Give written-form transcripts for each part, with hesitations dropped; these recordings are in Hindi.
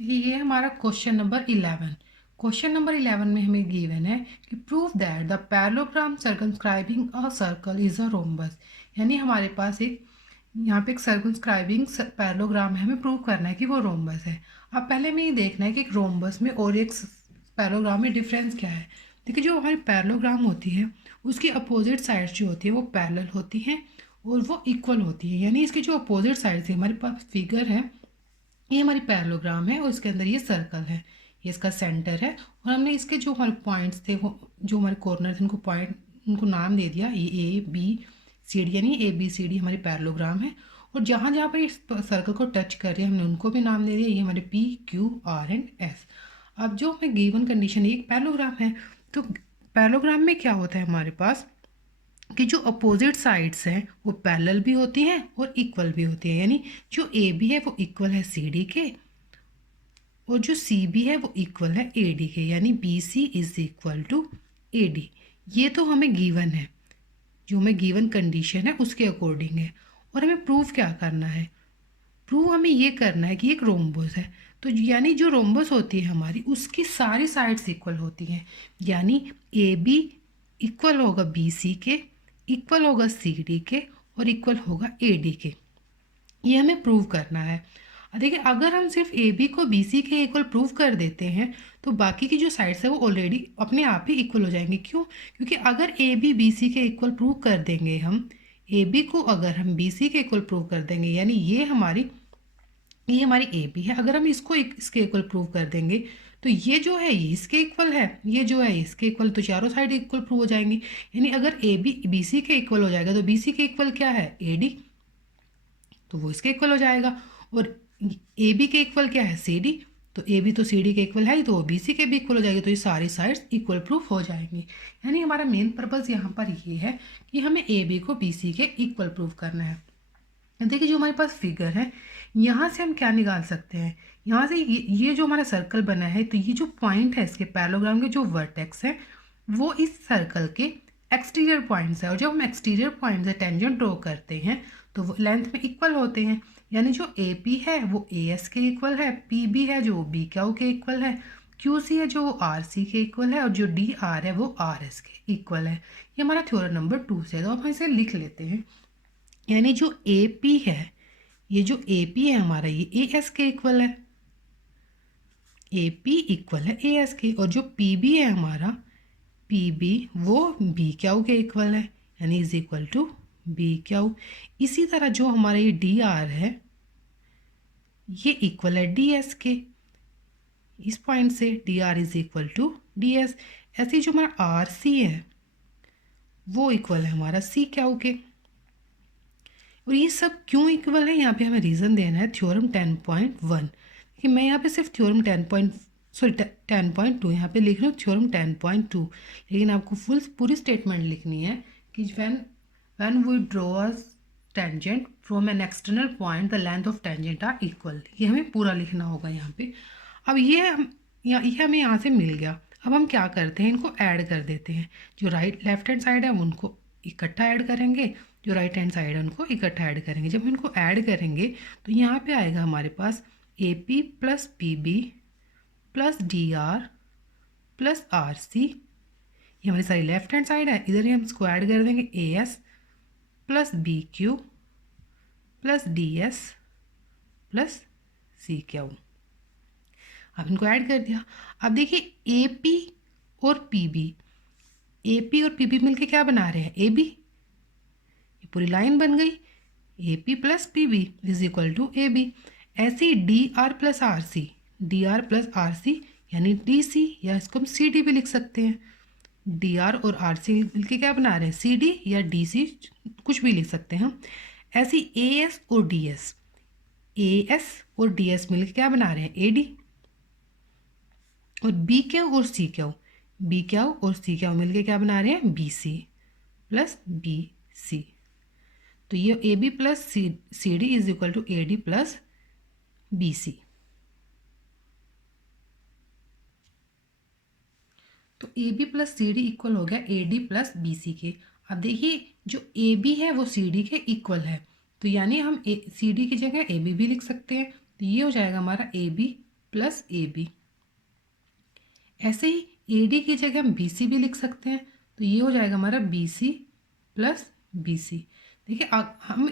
ये हमारा क्वेश्चन नंबर 11। क्वेश्चन नंबर 11 में हमें गिवन है कि prove that the parallelogram circumscribing a circle is a rhombus. यानी हमारे पास एक यहाँ पे एक सर्कमस्क्राइबिंग पैरेललोग्राम है, हमें प्रूव करना है कि वो रोम्बस है। अब पहले हमें ये देखना है कि एक रोम्बस में और एक पैरेललोग्राम में डिफरेंस क्या है। देखिए, जो हमारी पैरेललोग्राम होती है उसकी अपोजिट साइड्स जो होती है वो पैरेलल होती हैं और वो इक्वल होती है। यानी इसके जो अपोजिट साइड्स है, हमारे पास फिगर है, ये हमारी पैरेललोग्राम है और इसके अंदर ये सर्कल है, ये इसका सेंटर है। और हमने इसके जो हमारे पॉइंट्स थे, वो जो हमारे कॉर्नर थे, उनको पॉइंट, उनको नाम दे दिया, ये ए बी सी डी, यानी ए बी सी डी हमारी पैरेललोग्राम है। और जहाँ जहाँ पर इस सर्कल को टच कर रहे हैं हमने उनको भी नाम दे दिया, ये हमारे P Q R and S. अब जो हमें गिवन कंडीशन, एक पैरेललोग्राम है, तो पैरेललोग्राम में क्या होता है हमारे पास कि जो अपोजिट साइड्स हैं वो पैरेलल भी होती हैं और इक्वल भी होती हैं। यानी जो ए बी है वो इक्वल है सी डी के, और जो सी बी है वो इक्वल है ए डी के, यानी B C is equal to A D. ये तो हमें गिवन है, जो हमें गिवन कंडीशन है उसके अकॉर्डिंग है। और हमें प्रूफ क्या करना है? प्रूव हमें ये करना है कि एक रोम्बस है, तो यानी जो रोम्बस होती है हमारी, उसकी सारी साइड्स इक्वल होती हैं। यानी ए बी इक्वल होगा बी सी के, इक्वल होगा सी डी के और इक्वल होगा ए डी के। ये हमें प्रूव करना है। देखिए, अगर हम सिर्फ ए बी को बी सी के इक्वल प्रूव कर देते हैं तो बाकी की जो साइड्स है वो ऑलरेडी अपने आप ही इक्वल हो जाएंगे। क्यों? क्योंकि अगर ए बी बी सी के इक्वल प्रूव कर देंगे हम, ए बी को अगर हम बी सी के इक्वल प्रूव कर देंगे, यानी ये हमारी ए बी है, अगर हम इसको इसके इक्वल प्रूव कर देंगे तो ये जो है ये इसके इक्वल है, ये जो है इसके इक्वल, तो चारों साइड इक्वल प्रूव हो जाएंगी। यानी अगर ए बी बी सी के इक्वल हो जाएगा तो बी सी के इक्वल क्या है? ए डी, तो वो इसके इक्वल हो जाएगा। और ए बी के इक्वल क्या है? सी डी, तो ए बी तो सी डी के इक्वल है ही, तो वो बी सी के भी इक्वल हो जाएगी, तो ये सारी साइड्स इक्वल प्रूफ हो जाएंगी। यानी हमारा मेन पर्पज़ यहाँ पर ये है कि हमें ए बी को बी सी के इक्वल प्रूफ करना है। देखिए, जो हमारे पास फिगर है, यहाँ से हम क्या निकाल सकते हैं? यहाँ से ये जो हमारा सर्कल बना है, तो ये जो पॉइंट है इसके पैरेललोग्राम के जो वर्टेक्स है वो इस सर्कल के एक्सटीरियर पॉइंट्स है। और जब हम एक्सटीरियर पॉइंट से टेंजेंट ड्रॉ करते हैं तो वो लेंथ में इक्वल होते हैं। यानी जो ए पी है वो ए एस के इक्वल है, पी बी है जो बी क्यू के इक्वल है, क्यू सी है जो आर सी के इक्वल है, और जो डी आर है वो आर एस के इक्वल है। ये हमारा थ्योरम नंबर 2 से है, तो हम इसे लिख लेते हैं। यानी जो ए पी है, ये जो ए पी है हमारा, ये ए एस के इक्वल है, ए पी इक्वल है ए एस के। और जो पी बी है हमारा, पी बी वो बी क्यू के इक्वल है, यानी is equal to B Q. इसी तरह जो हमारा ये डी आर है ये इक्वल है डी एस के, इस पॉइंट से D R is equal to D S. ऐसे जो हमारा आर सी है वो इक्वल है हमारा सी क्यू के। और ये सब क्यों इक्वल है, यहाँ पे हमें रीज़न देना है, थ्योरम 10.1। कि मैं यहाँ पे सिर्फ थ्योरम 10.2 यहाँ पे लिख रही हूँ, थ्योरम 10.2, लेकिन आपको पूरी स्टेटमेंट लिखनी है कि when we draw a tangent from an external point the length of tangent are equal. ये हमें पूरा लिखना होगा यहाँ पे। अब ये हमें यहाँ से मिल गया। अब हम क्या करते हैं, इनको ऐड कर देते हैं। जो लेफ्ट हैंड साइड है उनको इकट्ठा ऐड करेंगे, जो राइट हैंड साइड है उनको इकट्ठा ऐड करेंगे। जब इनको ऐड करेंगे तो यहाँ पे आएगा हमारे पास A P plus P B plus D R plus R C. ये हमारी सारी लेफ्ट हैंड साइड है, इधर ही हम इसको ऐड कर देंगे, A S plus B Q plus D S plus C Q. अब इनको ऐड कर दिया। अब देखिए, ए पी और पी बी, ए पी और पी बी मिलके क्या बना रहे हैं? A B. ये पूरी लाइन बन गई, A P plus P B is equal to A B. ऐसे ही D R plus R C, D R plus R C यानी डी सी, या इसको हम सी डी भी लिख सकते हैं। डी आर और आर सी मिलके क्या बना रहे हैं? सी डी या डी सी, कुछ भी लिख सकते हैं हम। ऐसे ए एस और डी एस, ए एस और डी एस मिलके क्या बना रहे हैं? A D. और बी क्यू और सी क्यू, बी क्यू और सी क्यू मिलके क्या बना रहे हैं? B C plus B C. तो ये A B plus C D is equal to A D plus B C. तो A B plus C D equal हो गया A D plus B C के। अब देखिए, जो ए बी है वो सी डी के इक्वल है, तो यानी हम सी डी की जगह ए बी भी लिख सकते हैं। तो ये हो जाएगा हमारा A B plus A B. ऐसे ही ए डी की जगह हम बी सी भी लिख सकते हैं, तो ये हो जाएगा हमारा B C plus B C. देखिए हम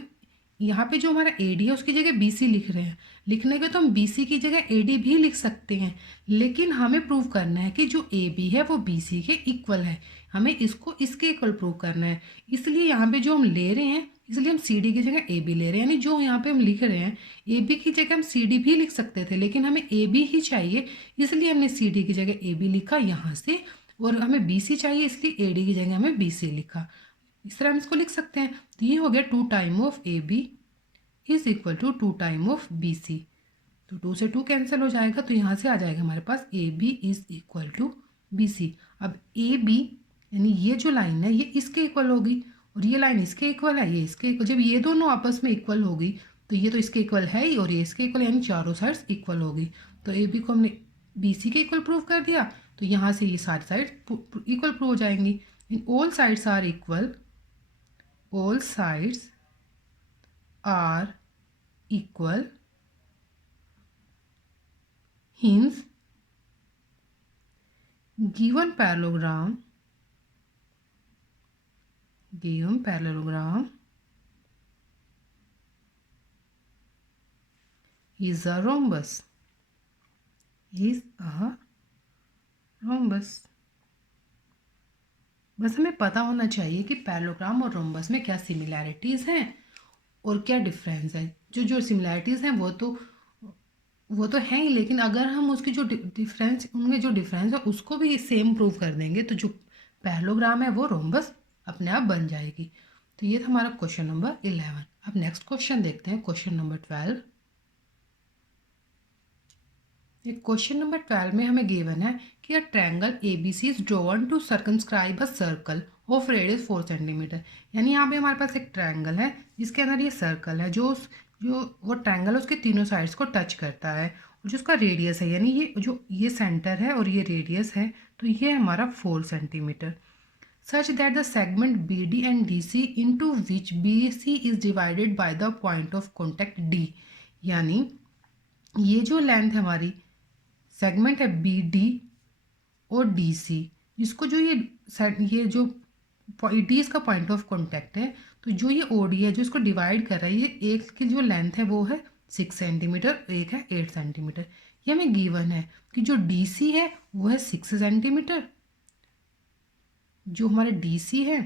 यहाँ पे जो हमारा ए डी है उसकी जगह बी सी लिख रहे हैं, लिखने के तो हम बी सी की जगह ए डी भी लिख सकते हैं, लेकिन हमें प्रूव करना है कि जो ए बी है वो बी सी के इक्वल है, हमें इसको इसके इक्वल प्रूव करना है। इसलिए यहाँ पे जो हम ले रहे हैं, इसलिए हम सी डी की जगह ए बी ले रहे हैं, यानी जो यहाँ पे हम लिख रहे हैं ए बी की जगह हम सी डी भी लिख सकते थे, लेकिन हमें ए बी ही चाहिए, इसलिए हमने सी डी की जगह ए बी लिखा यहाँ से, और हमें बी सी चाहिए इसलिए ए डी की जगह हमें बी सी लिखा। इस तरह हम इसको लिख सकते हैं। तो ये हो गया 2 time of A B is equal to 2 time of B C. तो 2 से 2 कैंसिल हो जाएगा, तो यहाँ से आ जाएगा हमारे पास A B is equal to B C. अब ए बी यानी ये जो लाइन है ये इसके इक्वल होगी, और ये लाइन इसके इक्वल है, ये इसके इक्वल। जब ये दोनों आपस में इक्वल होगी तो ये तो इसके इक्वल है ही, और ये इसके इक्वल, यानी चारों साइड्स इक्वल होगी। तो ए बी को हमने बी सी के इक्वल प्रूव कर दिया, तो यहाँ से ये सारी साइड इक्वल प्रूव हो जाएंगी। In all sides are equal, all sides are equal, hence given parallelogram is a rhombus, बस हमें पता होना चाहिए कि पैरेललोग्राम और रोम्बस में क्या सिमिलैरिटीज़ हैं और क्या डिफरेंस है। जो सिमिलैरिटीज़ हैं वो तो हैं ही, लेकिन अगर हम उसकी जो डिफरेंस, उनमें जो डिफरेंस है उसको भी सेम प्रूव कर देंगे तो जो पैरेललोग्राम है वो रोम्बस अपने आप बन जाएगी। तो ये था हमारा क्वेश्चन नंबर 11। अब नेक्स्ट क्वेश्चन देखते हैं, क्वेश्चन नंबर 12। क्वेश्चन नंबर 12 में हमें गिवन है कि a triangle A B C is drawn to circumscribe a circle of radius 4 centimetre. यानी यहाँ पे हमारे पास एक ट्रायंगल है जिसके अंदर ये सर्कल है, जो वो ट्रायंगल है उसके तीनों साइड्स को टच करता है, और जो उसका रेडियस है, यानी ये सेंटर है और ये रेडियस है, तो ये हमारा 4 centimetre. Such that the segment B D and D C into which B C is divided by the point of contact D. यानी ये जो लेंथ है हमारी, सेगमेंट है बी डी और डी सी, जिसको जो ये जो डी इसका पॉइंट ऑफ कॉन्टैक्ट है, तो जो ये ओ डी है जो इसको डिवाइड कर रहा है, ये एक की जो लेंथ है वो है 6 सेंटीमीटर, एक है 8 सेंटीमीटर। ये हमें गिवन है कि जो डी सी है वो है 6 सेंटीमीटर, जो हमारा डी सी है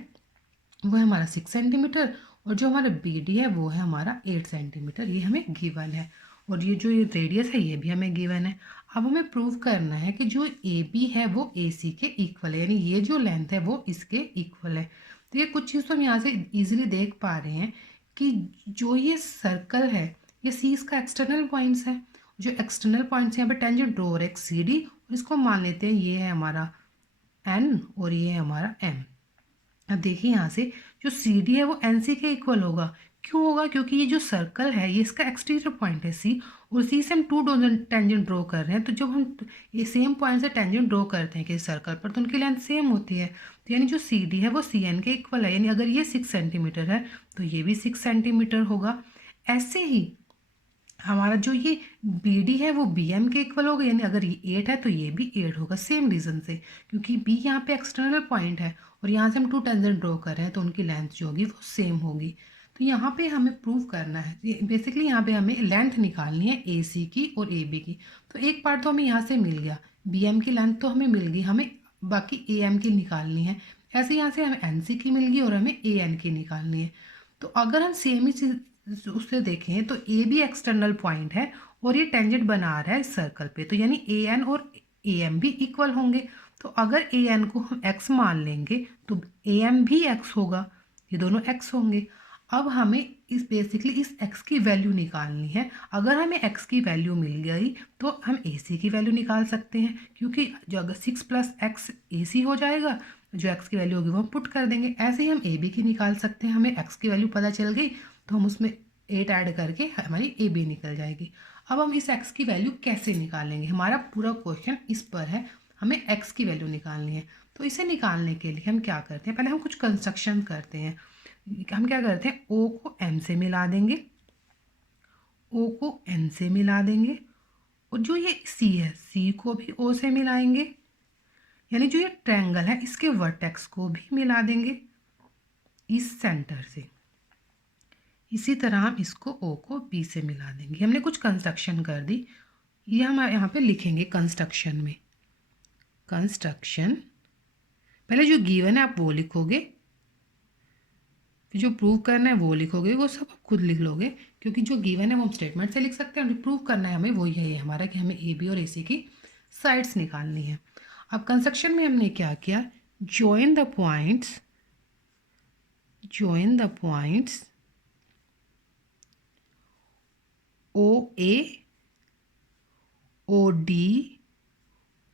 वो है हमारा 6 सेंटीमीटर, और जो हमारा बी डी है वो है हमारा 8 सेंटीमीटर। ये हमें गिवन है, और ये जो ये रेडियस है ये भी हमें गिवन है। अब हमें प्रूव करना है कि जो ए बी है वो ए सी के इक्वल है, यानी ये जो लेंथ है वो इसके इक्वल है। तो ये कुछ चीज़ तो हम यहाँ से इजीली देख पा रहे हैं कि जो ये सर्कल है ये सी इसका एक्सटर्नल पॉइंट्स है, जो एक्सटर्नल पॉइंट्स हैं यहाँ पे टेंजेंट ड्रॉ और एक सी डी, और इसको मान लेते हैं ये है हमारा एन और ये है हमारा एम। अब देखिए यहाँ से जो सी डी है वो एन सी के इक्वल होगा। क्यों होगा? क्योंकि ये जो सर्कल है ये इसका एक्सटीरियर पॉइंट है सी, और सी से हम 2 टेंजेंट ड्रॉ कर रहे हैं, तो जब हम ये सेम पॉइंट से टेंजेंट ड्रॉ करते हैं किसी सर्कल पर तो उनकी लेंथ सेम होती है। तो यानी जो सी डी है वो सी एन के इक्वल है, यानी अगर ये 6 सेंटीमीटर है तो ये भी 6 सेंटीमीटर होगा। ऐसे ही हमारा जो ये बी डी है वो बी एम के इक्वल होगा, यानी अगर ये 8 है तो ये भी 8 होगा, सेम रीज़न से, क्योंकि बी यहाँ पे एक्सटर्नल पॉइंट है और यहाँ से हम 2 टेंजेंट ड्रॉ कर रहे हैं तो उनकी लेंथ जो होगी वो सेम होगी। तो यहाँ पे हमें प्रूव करना है, बेसिकली यहाँ पे हमें लेंथ निकालनी है ए सी की और ए बी की। तो एक पार्ट तो हमें यहाँ से मिल गया, बी एम की लेंथ तो हमें मिल गई, हमें बाकी ए एम की निकालनी है। ऐसे यहाँ से हमें एन सी की मिल गई और हमें ए एन की निकालनी है। तो अगर हम सेम ही चीज़ उससे देखें तो ए भी एक्सटर्नल पॉइंट है और ये टेंजेंट बना रहा है इस सर्कल पे, तो यानी ए एन और ए एम भी इक्वल होंगे। तो अगर ए एन को हम एक्स मान लेंगे तो ए एम भी एक्स होगा, ये दोनों एक्स होंगे। अब हमें बेसिकली इस एक्स की वैल्यू निकालनी है। अगर हमें एक्स की वैल्यू मिल गई तो हम ए सी की वैल्यू निकाल सकते हैं, क्योंकि जो अगर 6 + x ए सी हो जाएगा, जो एक्स की वैल्यू होगी वो हम पुट कर देंगे। ऐसे ही हम ए बी की निकाल सकते हैं, हमें एक्स की वैल्यू पता चल गई तो हम उसमें 8 ऐड करके हमारी ए बी निकल जाएगी। अब हम इस एक्स की वैल्यू कैसे निकालेंगे? हमारा पूरा क्वेश्चन इस पर है, हमें एक्स की वैल्यू निकालनी है। तो इसे निकालने के लिए हम क्या करते हैं, पहले हम कुछ कंस्ट्रक्शन करते हैं। हम क्या करते हैं, ओ को एम से मिला देंगे, ओ को एन से मिला देंगे और जो ये सी है, सी को भी ओ से मिलाएंगे, यानी जो ये ट्रायंगल है इसके वर्टेक्स को भी मिला देंगे इस सेंटर से। इसी तरह हम इसको ओ को बी से मिला देंगे। हमने कुछ कंस्ट्रक्शन कर दी, ये हम यहाँ पे लिखेंगे कंस्ट्रक्शन में। कंस्ट्रक्शन, पहले जो गिवन है आप वो लिखोगे, फिर जो प्रूव करना है वो लिखोगे, वो सब आप खुद लिख लोगे, क्योंकि जो गिवन है वो हम स्टेटमेंट से लिख सकते हैं, और प्रूव करना है हमें वो यही है हमारा कि हमें ए बी और ए सी की साइड्स निकालनी है। अब कंस्ट्रक्शन में हमने क्या किया, join the points O A, O D,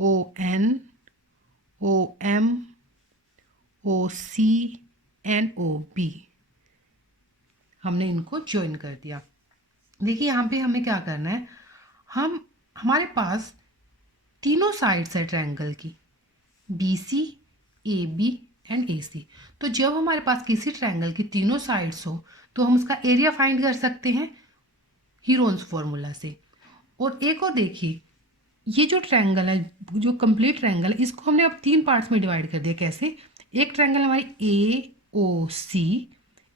O N, O M, O C and O B, हमने इनको ज्वाइन कर दिया। देखिए यहाँ पे हमें क्या करना है, हमारे पास तीनों साइड्स है ट्रायंगल की, B C, A B and A C. तो जब हमारे पास किसी ट्रायंगल की तीनों साइड्स हो तो हम उसका एरिया फाइंड कर सकते हैं हीरोन्स फॉर्मूला से। और एक और देखिए, ये जो ट्रायंगल है, जो कंप्लीट ट्रायंगल है, इसको हमने अब 3 पार्ट्स में डिवाइड कर दिया। कैसे, एक ट्रायंगल हमारी ए ओ सी,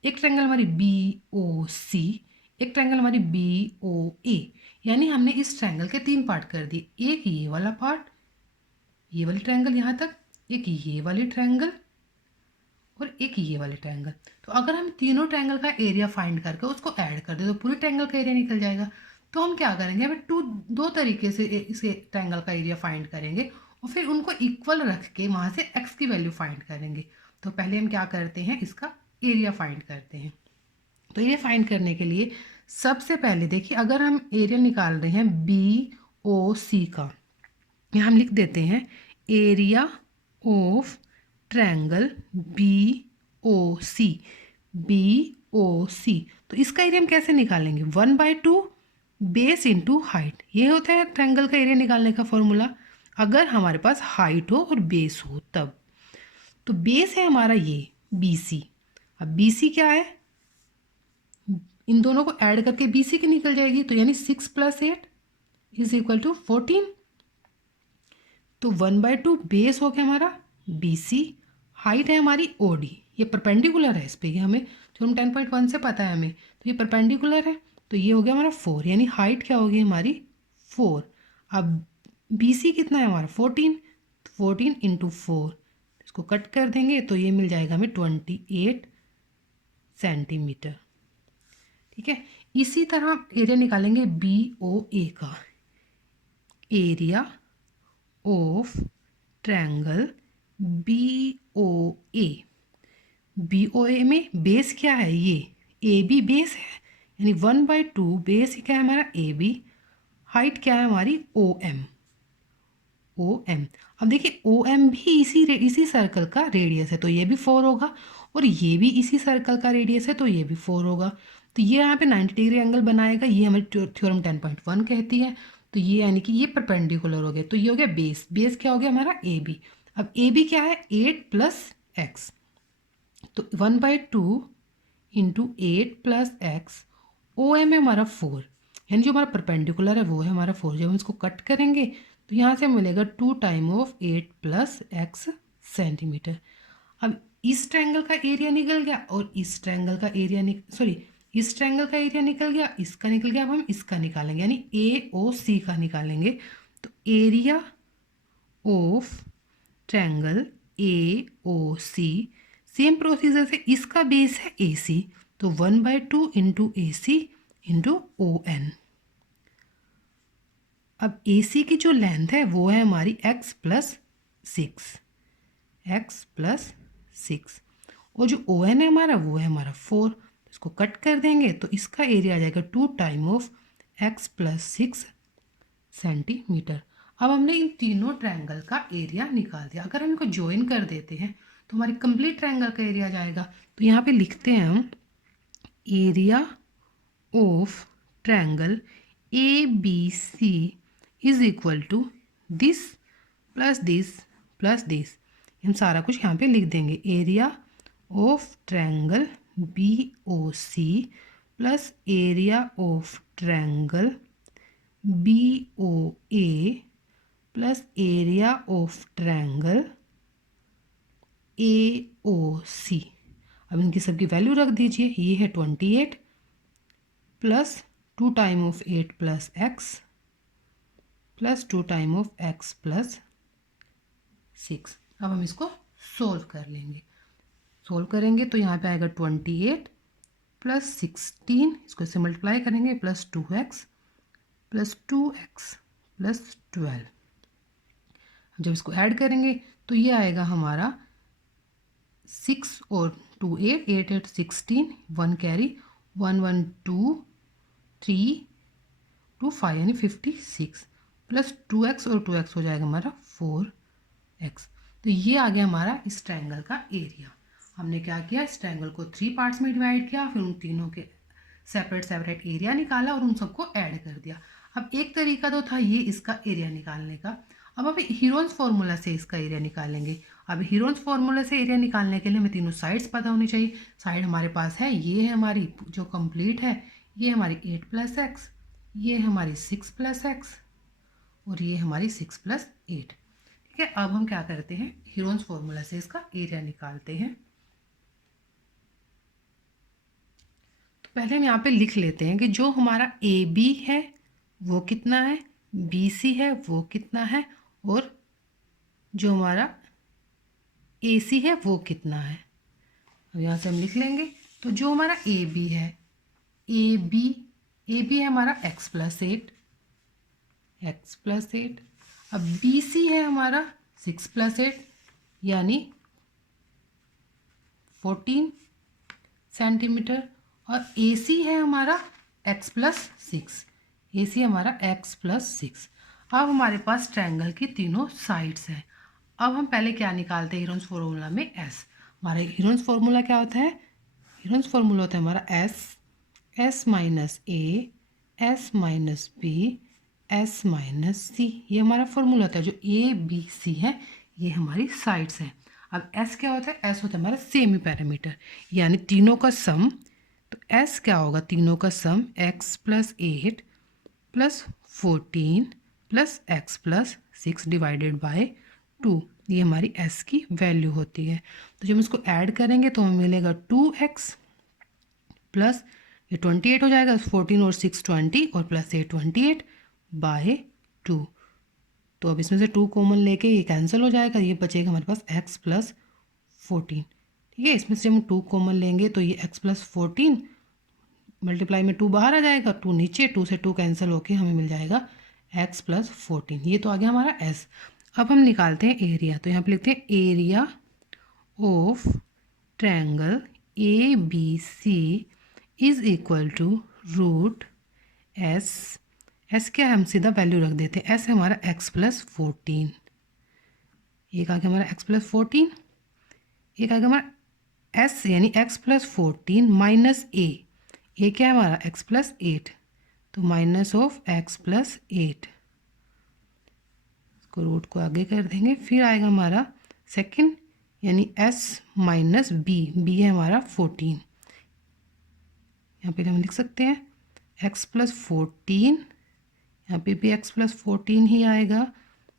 एक ट्रायंगल हमारी बी ओ सी, एक ट्रायंगल हमारी बी ओ ए। यानी हमने इस ट्रायंगल के 3 पार्ट कर दिए, एक ये वाला पार्ट, ये वाली ट्रायंगल यहाँ तक, एक ये वाली ट्रायंगल और एक ये वाले ट्रायंगल। तो अगर हम तीनों ट्रायंगल का एरिया फाइंड करके उसको ऐड कर दे तो पूरे ट्रायंगल का एरिया निकल जाएगा। तो हम क्या करेंगे, हमें दो तरीके से इसे ट्रायंगल का एरिया फाइंड करेंगे और फिर उनको इक्वल रख के वहाँ से एक्स की वैल्यू फाइंड करेंगे। तो पहले हम क्या करते हैं, इसका एरिया फाइंड करते हैं। तो एरिया फाइंड करने के लिए सबसे पहले देखिए, अगर हम एरिया निकाल रहे हैं बी ओ सी का, यहाँ हम लिख देते हैं area of triangle B O C, B O C. तो इसका एरिया हम कैसे निकालेंगे, 1/2 बेस इंटू हाइट। ये होता है ट्रायंगल का एरिया निकालने का फॉर्मूला, अगर हमारे पास हाइट हो और बेस हो तब। तो बेस है हमारा ये बी सी, अब बी सी क्या है, इन दोनों को ऐड करके बी सी की निकल जाएगी, तो यानी 6 + 8 = 14। तो 1/2 बेस हो गया हमारा बी सी, हाइट है हमारी ओ डी, ये परपेंडिकुलर है इस पर, ये हमें जो हम 10.1 से पता है हमें, तो ये परपेंडिकुलर है, तो ये हो गया हमारा 4, यानी हाइट क्या होगी हमारी 4। अब बी सी कितना है हमारा 14, 14 × 4, इसको कट कर देंगे तो ये मिल जाएगा हमें 28 सेंटीमीटर। ठीक है, इसी तरह एरिया निकालेंगे बी ओ ए का, area of triangle B O A. B O A में बेस क्या है, ये ए बी बेस है, यानी 1/2 बेस क्या है हमारा ए बी, हाइट क्या है हमारी ओ एम, ओ एम। अब देखिए ओ एम भी इसी सर्कल का रेडियस है, तो ये भी 4 होगा, और ये भी इसी सर्कल का रेडियस है, तो ये भी 4 होगा। तो ये यहाँ पे 90 डिग्री एंगल बनाएगा, ये हमारी थ्योरम 10.1 कहती है। तो ये यानी कि ये परपेंडिकुलर हो गया, तो ये हो गया बेस, बेस क्या हो गया हमारा ए बी। अब ए बी क्या है 8 + x, तो 1/2 × 8 + x, ओ एम है हमारा 4, यानी जो हमारा परपेंडिकुलर है वो है हमारा 4। जब हम इसको कट करेंगे तो यहाँ से मिलेगा 2 टाइम 8 + x सेंटीमीटर। अब इस ट्रायंगल का एरिया निकल गया और इस ट्रायंगल का एरिया इस ट्रायंगल का एरिया निकल गया, इसका निकल गया। अब हम इसका निकालेंगे, यानी ए ओ सी का निकालेंगे। तो area of triangle A O C, same procedure से इसका बेस है ए सी, तो 1/2 × AC × ON। अब AC की जो लेंथ है वो है हमारी x + 6, और जो ON है हमारा वो है हमारा 4। इसको कट कर देंगे तो इसका एरिया आ जाएगा 2 टाइम x + 6 सेंटीमीटर। अब हमने इन तीनों ट्रायंगल का एरिया निकाल दिया। अगर हम इनको ज्वाइन कर देते हैं तो हमारी कंप्लीट ट्रायंगल का एरिया आ जाएगा। तो यहाँ पे लिखते हैं हम area of triangle A B C = this plus this plus this. हम सारा कुछ यहाँ पे लिख देंगे, area of triangle B O C plus area of triangle BOA plus area of triangle AOC। अब इनकी सबकी वैल्यू रख दीजिए। ये है 28 plus 2 time of 8 plus x plus 2 time of x plus 6। अब हम इसको सोल्व कर लेंगे। सोल्व करेंगे तो यहाँ पे आएगा 28 प्लस 16, इसको इससे मल्टीप्लाई करेंगे, plus 2x plus 2x plus 12। जब इसको ऐड करेंगे तो ये आएगा हमारा 6 और 2 8, 8 8 16, 1 कैरी, 1 1 2 3 2 5 यानी 56 प्लस 2x और 2x हो जाएगा हमारा 4x। तो ये आ गया हमारा इस ट्रायंगल का एरिया। हमने क्या किया, इस ट्रायंगल को 3 पार्ट्स में डिवाइड किया, फिर उन तीनों के सेपरेट एरिया निकाला और उन सबको ऐड कर दिया। अब एक तरीका तो था ये इसका एरिया निकालने का। अब हम हीरोन्स फार्मूला से इसका एरिया निकालेंगे। अब हीरोन्स फार्मूला से एरिया निकालने के लिए हमें तीनों साइड्स पता होनी चाहिए। साइड हमारे पास है, ये है हमारी जो कंप्लीट है, ये हमारी 8 प्लस एक्स, ये हमारी 6 प्लस एक्स और ये हमारी 6 प्लस 8। ठीक है, अब हम क्या करते हैं, हीरोन्स फार्मूला से इसका एरिया निकालते हैं। तो पहले हम यहाँ पे लिख लेते हैं कि जो हमारा AB है वो कितना है, BC है वो कितना है, और जो हमारा AC है वो कितना है। अब यहाँ से हम लिख लेंगे। तो जो हमारा AB है, AB है हमारा x प्लस 8। अब BC है हमारा 6 प्लस 8 यानी 14 सेंटीमीटर, और AC है हमारा x प्लस 6। AC हमारा x प्लस 6। अब हमारे पास ट्रायंगल की तीनों साइड्स हैं। अब हम पहले क्या निकालते हैं हीरोन्स फार्मूला में, S। हमारा हीरोन्स फार्मूला क्या होता है, हीरोन्स फार्मूला होता है हमारा S minus A, S minus B, S minus C। ये हमारा फार्मूला होता है। जो ABC है ये हमारी साइड्स हैं। अब S क्या होता है, S होता है हमारा सेमी पैरामीटर यानी तीनों का सम। तो S क्या होगा, तीनों का सम x plus 8 plus 14 plus x plus 6 divided by 2। ये हमारी S की वैल्यू होती है। तो जब इसको ऐड करेंगे तो हमें मिलेगा 2x प्लस ये 28 हो जाएगा, 14 और 6 20 और प्लस 8 28 बाय 2। तो अब इसमें से 2 कॉमन लेके ये कैंसिल हो जाएगा, ये बचेगा हमारे पास x प्लस 14। ठीक है, इसमें से हम 2 कॉमन लेंगे तो ये x प्लस 14 मल्टीप्लाई में 2 बाहर आ जाएगा, 2 नीचे, 2 से 2 कैंसिल होके हमें मिल जाएगा x प्लस 14। ये तो आ गया हमारा S। अब हम निकालते हैं एरिया। तो यहाँ पे लिखते हैं area of triangle ABC is equal to root S क्या है, हम सीधा वैल्यू रख देते हैं। S है हमारा x प्लस 14, एक आ गया हमारा x प्लस 14, एक आ गया हमारा S यानी x प्लस 14 माइनस ए क्या है हमारा x प्लस 8, तो माइनस ऑफ x प्लस 8, इसको रूट को आगे कर देंगे। फिर आएगा हमारा सेकंड यानी S माइनस B है हमारा 14। यहाँ पे हम लिख सकते हैं x प्लस 14, यहाँ पे भी x प्लस 14 ही आएगा,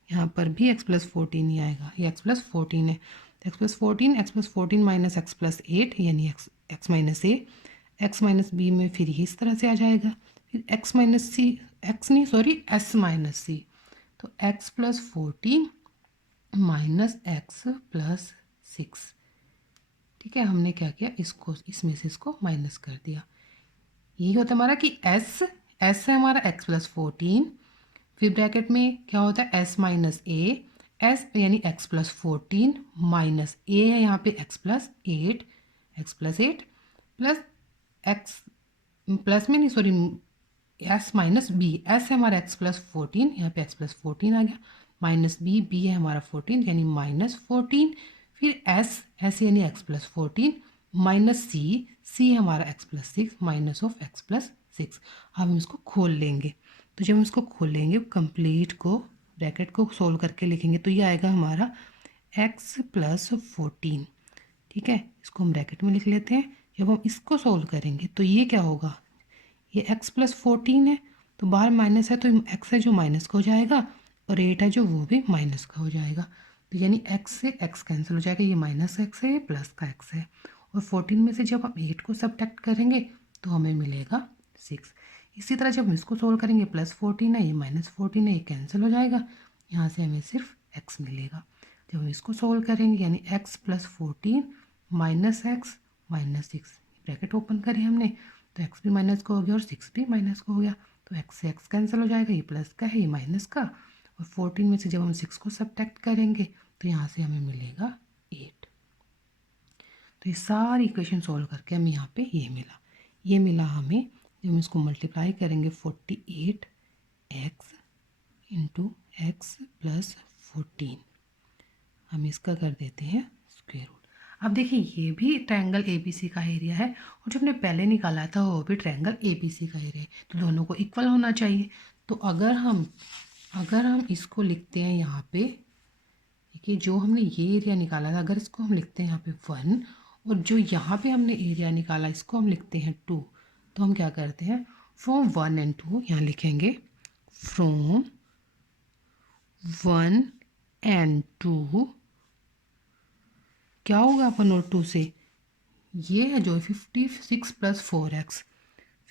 यहाँ पर भी x प्लस 14 ही आएगा। ये x प्लस 14 है, x plus 14 minus x plus 8 यानी x माइनस ए, x माइनस बी में फिर ये इस तरह से आ जाएगा। फिर x माइनस सी, s माइनस सी, तो x plus 14 minus x plus 6। ठीक है, हमने क्या किया, इसको इसमें से इसको माइनस कर दिया। यही होता है हमारा कि s है हमारा x प्लस 14, फिर ब्रैकेट में क्या होता है s माइनस ए, s यानी x प्लस 14 माइनस a है यहाँ पे x plus 8 plus x plus में नहीं sorry s minus B, s है हमारा x प्लस 14, यहाँ पे x प्लस 14 आ गया, माइनस बी है हमारा 14 यानी माइनस 14, फिर s यानी x प्लस 14 माइनस सी है हमारा x plus 6 minus of x plus 6। अब हम इसको खोल लेंगे। तो जब हम इसको खोलेंगे कंप्लीट को ब्रैकेट को सोल्व करके लिखेंगे तो ये आएगा हमारा x प्लस 14। ठीक है, इसको हम ब्रैकेट में लिख लेते हैं। जब हम इसको सोल्व करेंगे तो ये क्या होगा, ये x प्लस 14 है तो बाहर माइनस है तो एक्स है जो माइनस का हो जाएगा और 8 है जो वो भी माइनस का हो जाएगा। तो यानी एक्स से एक्स कैंसिल हो जाएगा, ये माइनस एक्स है ये प्लस का एक्स है। और 14 में से जब हम 8 को सब्ट्रैक्ट करेंगे तो हमें मिलेगा 6। इसी तरह जब हम इसको सोल्व करेंगे +14 है ये -14 है, ये कैंसिल हो जाएगा, यहाँ से हमें सिर्फ x मिलेगा। जब हम इसको सोल्व करेंगे यानी x + 14 - x - 6, ब्रैकेट ओपन करें हमने तो x भी माइनस का हो गया और 6 भी माइनस का हो गया, तो x से x कैंसिल हो जाएगा, ये प्लस का है ये माइनस का। और 14 में से जब हम 6 को सब्ट्रैक्ट करेंगे तो यहाँ से हमें मिलेगा 8। तो ये सारी इक्वेशन सोल्व करके हमें यहाँ पे ये मिला हमें। जब हम इसको मल्टीप्लाई करेंगे 48x × x + 14, हम इसका कर देते हैं स्क्वायर रूट। अब देखिए ये भी ट्रायंगल ABC का एरिया है और जो हमने पहले निकाला था वो भी ट्रायंगल ABC का एरिया है, तो दोनों को इक्वल होना चाहिए। तो अगर हम इसको लिखते हैं यहाँ पे, देखिए जो हमने ये एरिया निकाला था अगर इसको हम लिखते हैं यहाँ पे 1 और जो यहाँ पे हमने एरिया निकाला इसको हम लिखते हैं 2, तो हम क्या करते हैं फ्रॉम 1 and 2 यहाँ लिखेंगे फ्रॉम 1 and 2 क्या होगा 1 और 2 से, ये है जो 56 + 4x,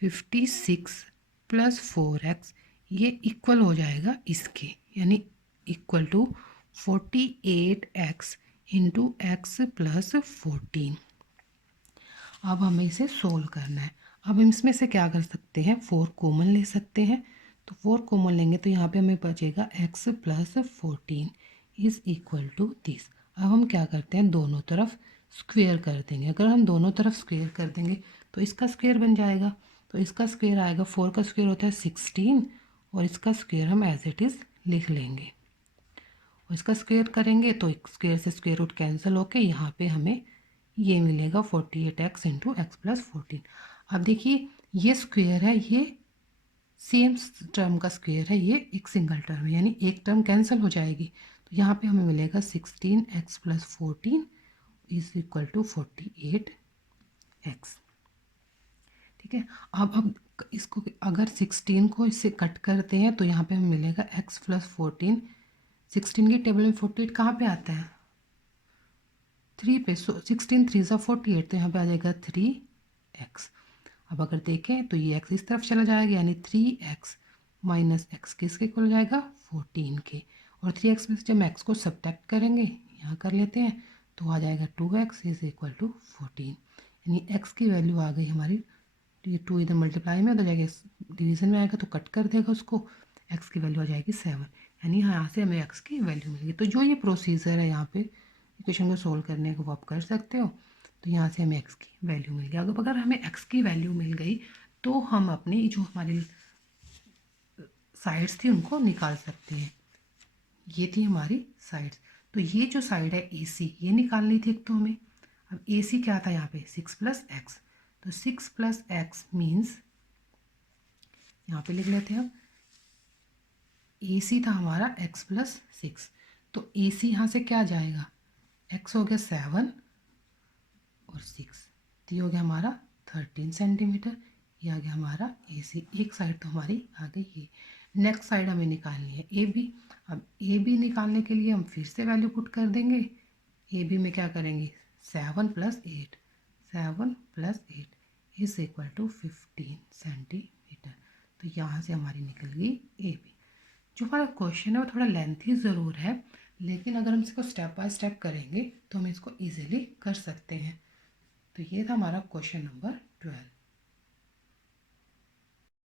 56 + 4x ये इक्वल हो जाएगा इसके, यानी इक्वल टू 48x × x + 14। अब हमें इसे सोल्व करना है। अब हम इसमें से क्या कर सकते हैं, 4 कॉमन ले सकते हैं, तो 4 कॉमन लेंगे तो यहाँ पे हमें बचेगा x + 14 = दिस। अब हम क्या करते हैं दोनों तरफ स्क्वेयर कर देंगे। अगर हम दोनों तरफ स्क्वेयर कर देंगे तो इसका स्क्वेयर बन जाएगा, तो इसका स्क्वेयर आएगा 4 का स्क्वेयर होता है 16 और इसका स्क्वेयर हम एज इट इज़ लिख लेंगे और इसका स्क्वेयर करेंगे तो स्क्वेयर से स्क्वेयर रूट कैंसिल होके यहाँ पे हमें ये मिलेगा 48x × x + 14। अब देखिए ये स्क्वेयर है, ये सेम टर्म का स्क्वेयर है, ये एक सिंगल टर्म है यानी एक टर्म कैंसिल हो जाएगी, तो यहाँ पे हमें मिलेगा 16x + 14 = 48x। ठीक है, अब इसको अगर 16 को इससे कट करते हैं तो यहाँ पे हमें मिलेगा x + 14। 16 की टेबल में 48 कहाँ पे आता है 3 पे, सो 16 3 × 48 तो यहाँ पे आ जाएगा 3x। अब अगर देखें तो ये x इस तरफ चला जाएगा यानी 3x - x किसके इक्वल हो जाएगा 14 के, और 3x में से जब x को सब्ट्रैक्ट करेंगे यहाँ कर लेते हैं तो आ जाएगा 2x = 14, यानी x की वैल्यू आ गई हमारी। तो ये 2 इधर मल्टीप्लाई में हो जाएगा, डिवीज़न में आएगा तो कट कर देगा उसको, x की वैल्यू आ जाएगी 7, यानी यहाँ से हमें x की वैल्यू मिलेगी। तो जो ये प्रोसीजर है यहाँ पे इक्वेशन को सोल्व करने को वो आप कर सकते हो। तो यहाँ से हमें x की वैल्यू मिल गई। अगर हमें x की वैल्यू मिल गई तो हम अपनी जो हमारी साइड्स थी उनको निकाल सकते हैं। ये थी हमारी साइड्स, तो ये जो साइड है AC ये निकालनी थी एक तो हमें। अब AC क्या था यहाँ पे 6 + x, तो 6 + x मीन्स यहाँ पे लिख लेते हैं अब AC था हमारा x + 6, तो AC यहाँ से क्या जाएगा x हो गया 7 और 6, तो ये हो गया हमारा 13 सेंटीमीटर, ये आ गया हमारा AC। एक साइड तो हमारी आ गई ये। नेक्स्ट साइड हमें निकालनी है AB। अब AB निकालने के लिए हम फिर से वैल्यू पुट कर देंगे। AB में क्या करेंगे 7 + 8, 7 + 8 = 15 सेंटीमीटर। तो यहाँ से हमारी निकल गई AB। जो हमारा क्वेश्चन है वो थोड़ा लेंथी ज़रूर है, लेकिन अगर हम इसको स्टेप बाय स्टेप करेंगे तो हम इसको ईजिली कर सकते हैं। तो ये था हमारा क्वेश्चन नंबर 12।